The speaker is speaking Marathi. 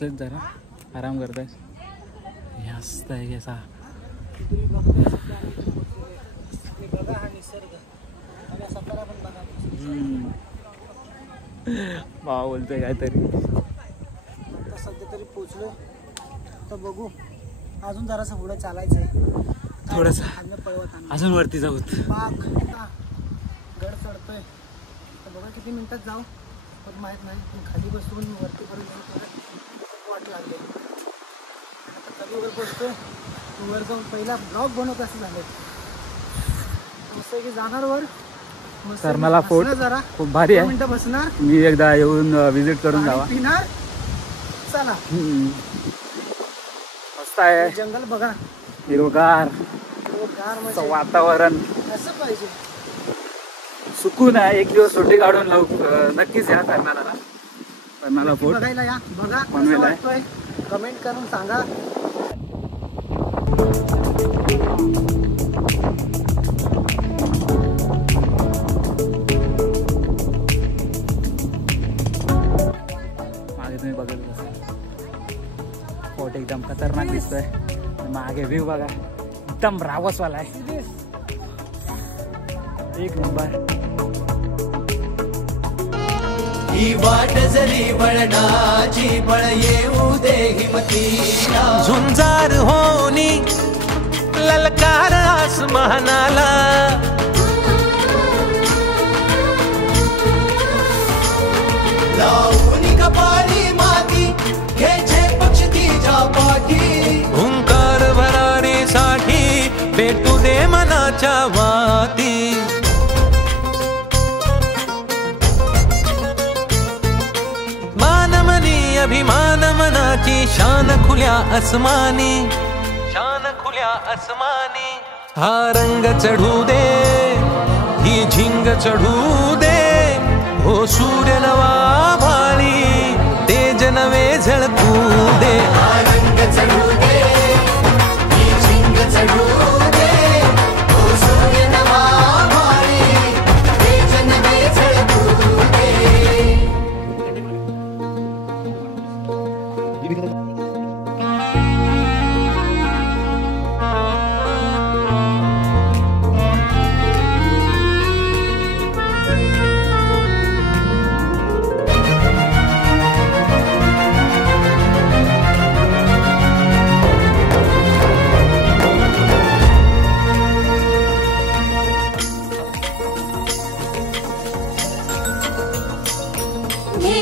बसलेत जरा आराम करतायत. मस्त आहे कसा बघा हा निसर्ग आणि सफारा पण बघा. भाव बोलतोय काहीतरी. आता सध्या तरी पोचलो तर बघू अजून जरासं पुढे चालायचंय थोडंसं पळवत अजून वरती जाऊ. पाक गड चढतोय तर बघा किती मिनिटात जाऊ पण माहित नाही. पण खाली बसून वरती पर्यंत वाट लागली. आता कधी वर पोचतोय वर जाऊन पहिला ब्लॉग बनवत असं झालं. मस्त की जाणार वर तर मला फोट जरा खूप भारी आहे. मिनिटं बसणार मी एकदा येऊन विजिट करून जावा. पिणार चला. मस्त आहे जंगल बघा हिरवगार म्हणजे वातावरण असं पाहिजे. सुकून आहे. एक दिवस सुट्टी काढून नक्कीच या कर्नाळाला. कर्नाळा फोर्ट बघायला या. बघा पनवेल आहे. वाटतोय कमेंट करून सांगा. मागे तुम्ही बघत बसा फोर्ट एकदम खतरनाक दिसतोय. मागे व्ह्यू बघा एकदम रावसवाला आहे. एक नंबर. ही वाट जरी बळडाची बळ येऊ दे हिमतीला. झुंजार होनी ललकार आसमानाला. लावून कपाळी माती घ्यायचे पक्ष तिच्या पाठी. हुंकार भरारीसाठी भेटू दे मनाच्या वाती. अभिमान मनाची शान खुल्या आसमानी. शान खुल्या आसमानी. हा रंग चढू दे ही झिंग चढू दे. हो सूर्य नवा भाळी तेज नवे झळकू दे. हा रंग चढू दे ही झिंग चढू दे. हो सूर्य नवा भाळी तेज नवे झळकू दे. हे